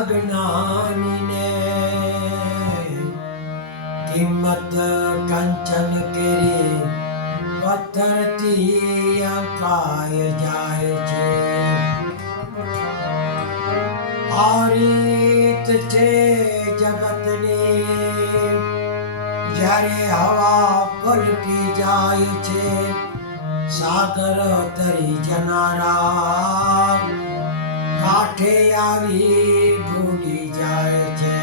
અજ્ઞાની ને કિંમત કંચન કેરી પથ્થરથી અંકાય જાય છે. આ રીત છે જગતની, જ્યારે હવા પલટી જાય છે, સાગર તરી જનારા કાંઠે આવી ભૂલી જાય છે.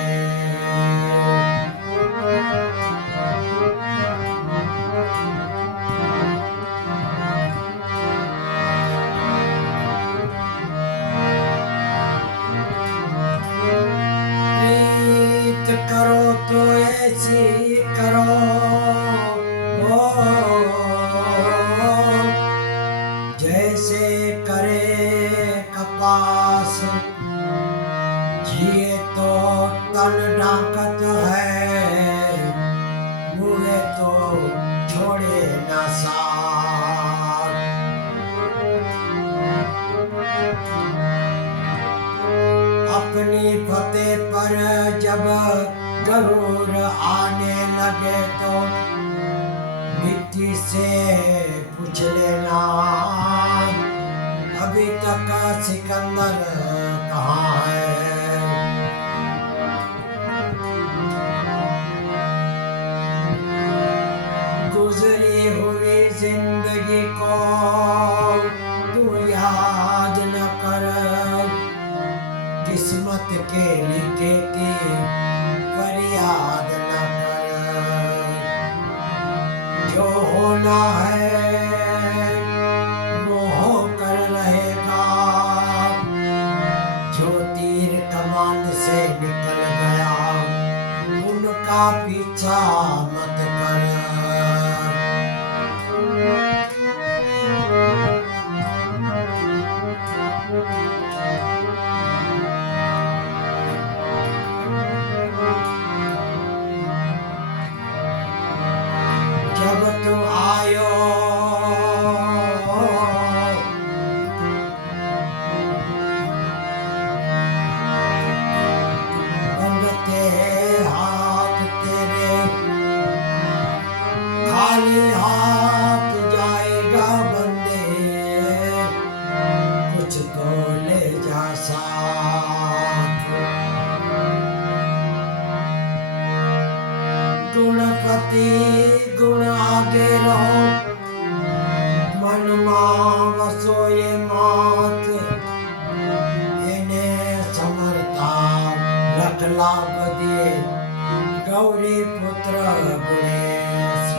પ્રીત કરો તો એસી કરો, जैसे करे कपास, जिए तो तन डाकत है, मुए तो छोड़े न साथ. अपनी फतेह पर जब गरूर आने लगे तो मिट्टी से पूछ लेना, अभी तक सिकंदर कहाँ है. गुजरी हुई जिंदगी को तू याद न कर, किस्मत के लिखे की फरियाद न कर. जो होना है वो होकर रहेगा, जो तीर कमान से निकल गया उनका पीछा मत कर. जब तू आयो बंधते हाथ तेरे, खाली हाथ जाएगा बंदे, कुछ तो ले जा साथ. गुणपति गुण आगे रहो, મનમાં વસો એ માત, એને સમરતા લખલા બધે ગૌરી પુત્ર ગુણેશ.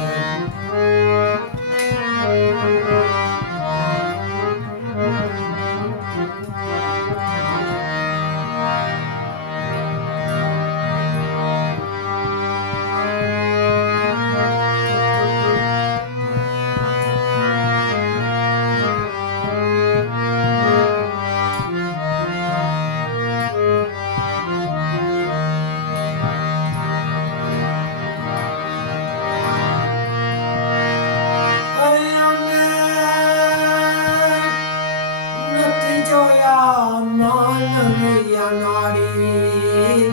નથી જોયા માનવીય નાડી,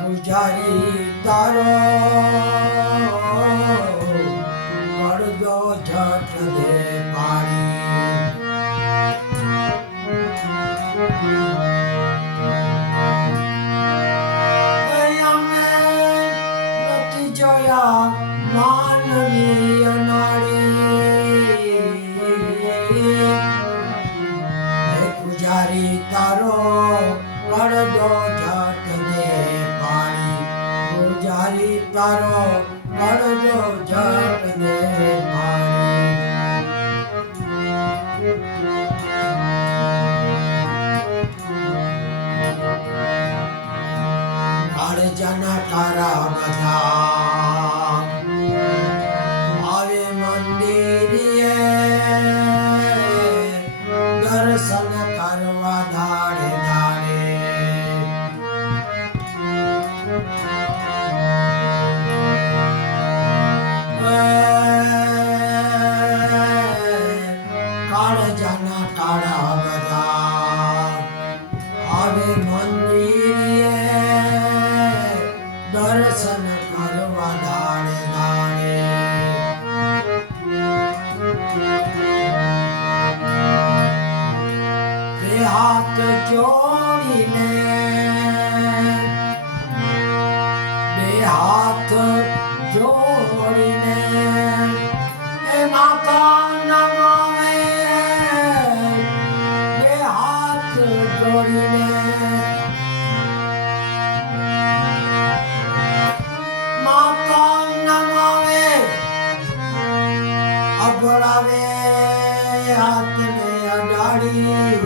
પૂજારી તારો પડદો ઝટ દે પાડી. અમે નથી જોયા માનવીય નાડી, પૂજારી તારો પડદો ઝટ દે પાડી. પૂજારી તારો પડદો ઝટ દે પાડી. કાળજાના તારા બધા આવે મંદિરે, દર્શન કરવા ધાડે ધાડે. કાળજાના કાળા બધા જોડીને એ માતા નમાવે બે હાથ જોડીને માતા નમાવે અભડાવે હાથને અડાડી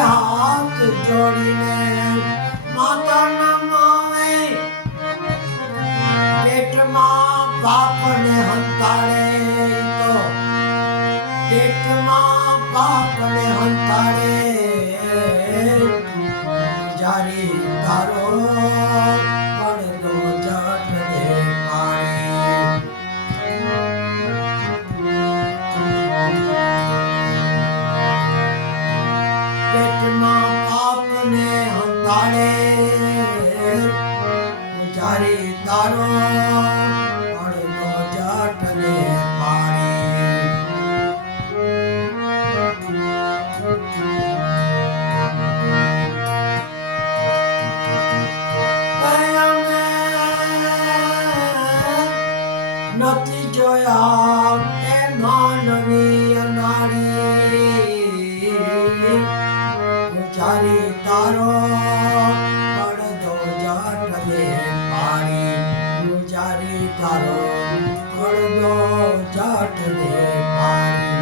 હાથ જોડીને માતા નમાવે પેટમાં બાપને હંતાડે તો પેટમાં બાપને હંતાડે જારી તારો પડદો જટ દે પાડી પેટમાં બાપને હંતાડે જારી તારો પડદો જટ દે પાડી નથી જોયા એ માનવીય નારી જારી તારો પડદો જટ દે પાડી જારી તારો પડદો જટ દે પાડી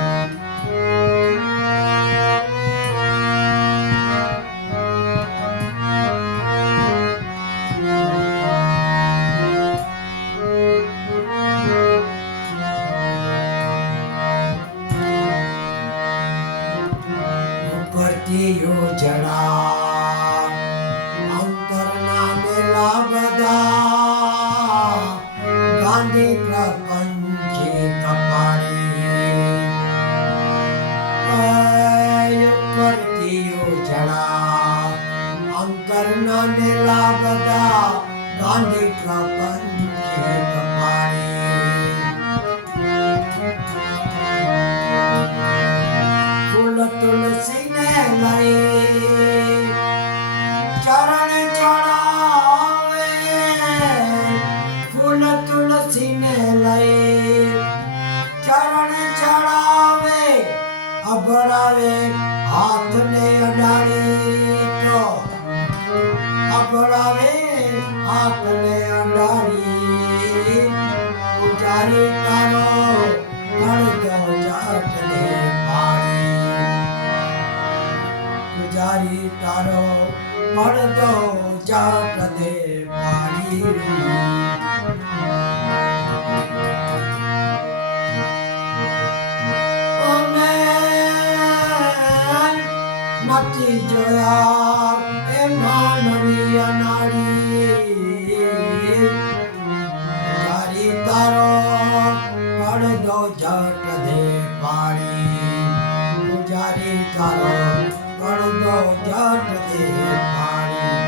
યોજના અંતરના મેલા બધા ગાંધી પ્રપંચે કપાડી કરતી યોજના અંતરના મેલા બધા ગાંધી પ્રપંચે કપાડી ફૂલ તુલસી ને લઈ ચરણ ચડાવે ફૂલ તુલસી ને લઈ ચરણ ચડાવે અભડાવે હાથને અડાડી તો અભડાવે હાથને અડાડી પૂજારી તારો પડદો જટ દે પાડી પૂજારી તારો પડદો જટ દે પાડી અમે નથી જોયા એ માનવીય નારી પૂજારી તારો પડદો જટ દે પાડી પૂજારી તારો પડદો જટ દે પાડી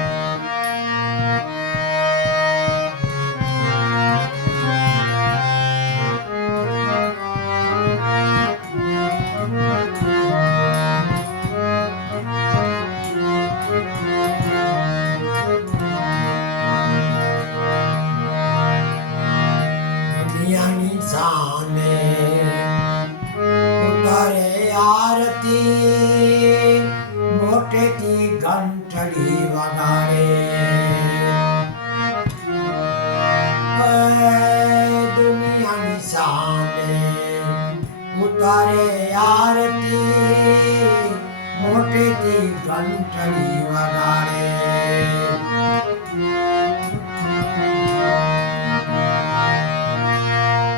દુનિયાની સામે ઉતારે આરતી મોટેથી ઘંટડી વગાડે દુનિયાની સામે ઉતારે આરતી મોટેથી ઘંટડી વગાડે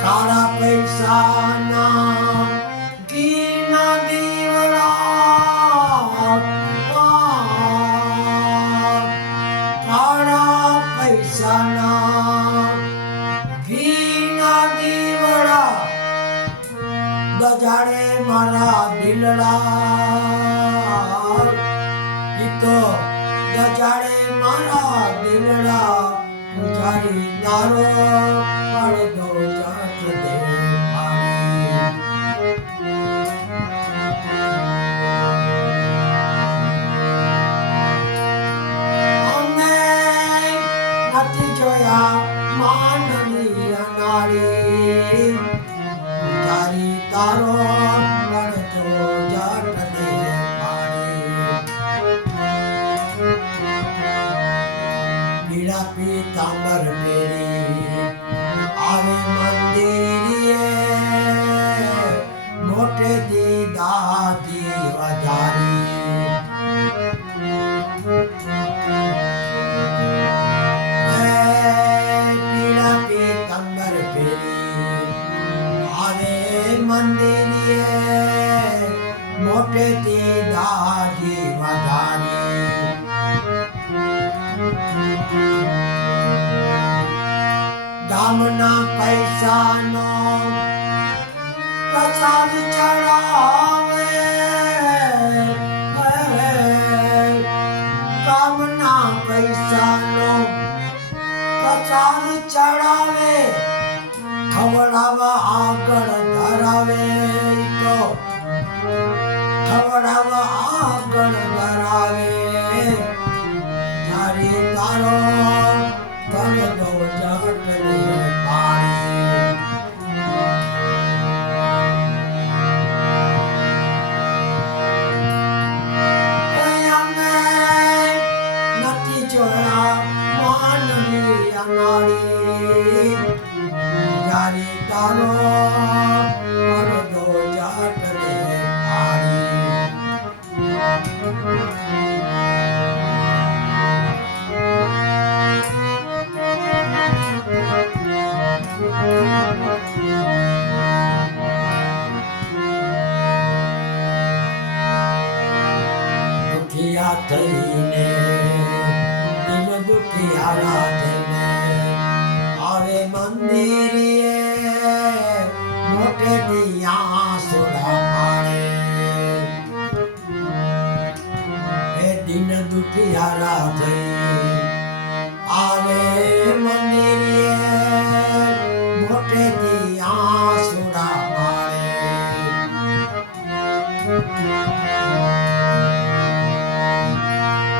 કાળા પૈસાના ઘીના દીવડા કાળા પૈસાના ઘીના દીવડા દજાડે મારા દિલડા ઈ તો દજાડે મારા દિલડા પૂજારી તારો પડદો જટ દે પાડી તારો પડતો જટ દે પાણી પીળા પીતાંબર પહેરી આવે મંદિરે મોટેથી દાદી વધારી પીળા પીતાંબર પહેરી આવે મંદિરે મોટેથી દાદી વધારી ગામના પૈસાનો પ્રસાદ ચડાવે ગામના પૈસાનો પ્રસાદ ચડાવે ખવડાવવા આગળ ધરાવે તો ખવડાવવા આગળ ધરાવે તારી તારો પડદો જટ દે પાણી અમે નથી જોયા માનવી અનાળી જારી તારો પડદો જટ દે દુખિયા થઈને દિલ દુખિયારા થઈને આવે મંદિરે મોટેથી આંસુડા પાડે એ દિન દુખિયારા થઈ આવે મંદિરે મોટેથી આંસુડા પાડે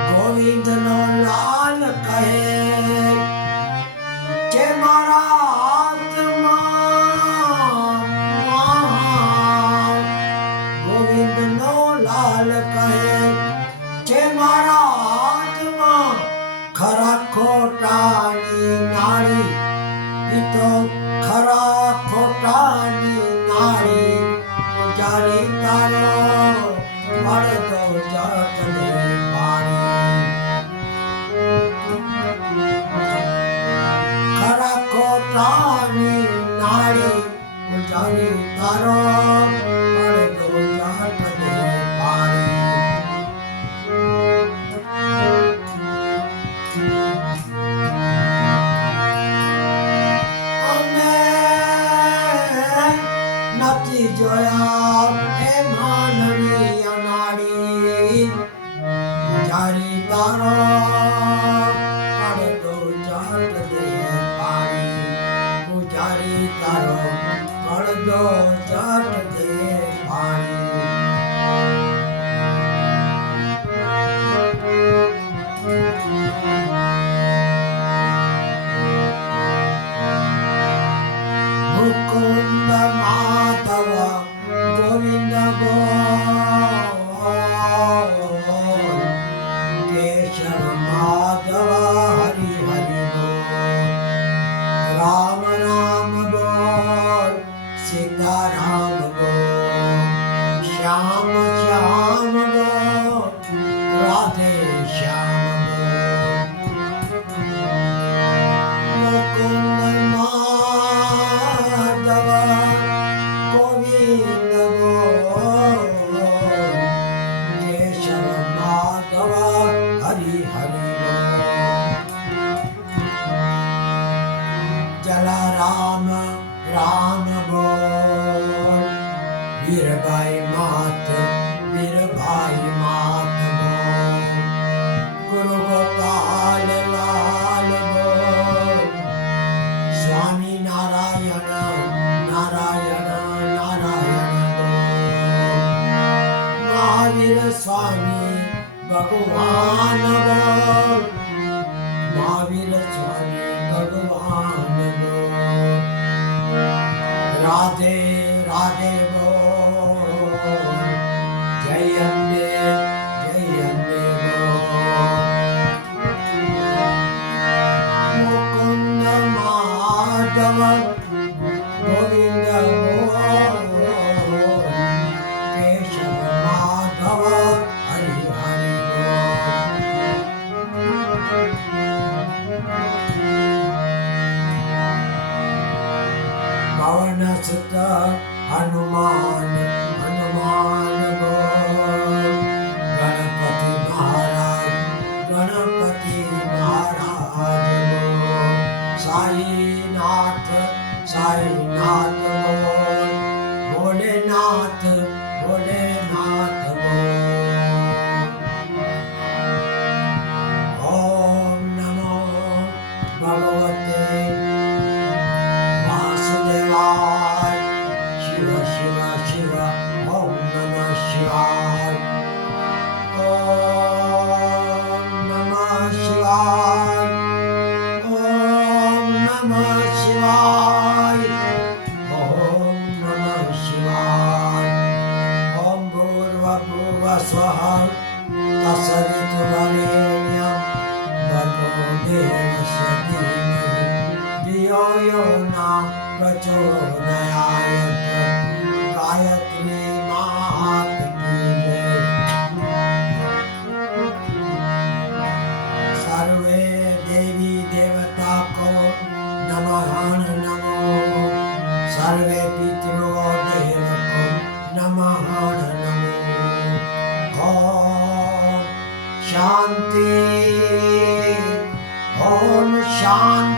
ગોવિંદનો લાલ કહે કે મારા આત્મા ગોવિંદનો લાલ કહે કે મારા આત્મા ખરા ખોટાની નાળી ઈ તો ખરા ખોટાની નાળી જારી તારો પડતો જટ દે ખરા ખોટાની નાળી જારી તારો પડતો જટ દે અમે નથી જોયા એ માનવી અનાળી જારી તારો પડતો જટ દે પાણી પૂજારી તારો પડતો જટ દે પાણી મુકુંદ માધવ ગોવિંદ બોલ કેશવ માધવ હરિ હરિ બોલ રામ રામ બોલ સીતારામ બોલ શ્યામ શ્યામ બોલ રાધે શ્યામ બોલ મુકુંદ માધવ ગોવિંદ બોલ કેશવ માધવ હરિ હરિ જલારામ રામ બોલ વીરભાઈ માત વીરભાઈ માત બોલ ગુરુ ગોપાલ લાલ બોલ સ્વામી નારાયણ નારાયણ નારાયણ બોલ મહાવીર સ્વામી ભગવાન બોલ મહાવીર સ્વામી ભગવાન બોલ રાધે રાધે બોલ भोलेनाथ भोलेनाथ ओम नमो भगवते वासुदेवाय शिव शिव शिव ओम नमः शिवाय ओम नमः शिवाय ओम नमः शिवाय ओम नमः शिवाय ओम भूर्भुवः स्वः तत्सवितुर्वरेण्यं भर्गो देवस्य धीमहि धियो यो न प्रचोदयात् गायत्री मात की जय सर्वे देवी देवता को नमः नमो सर्वे पितरो देव को नमः नमो ओम शांति ओम शांति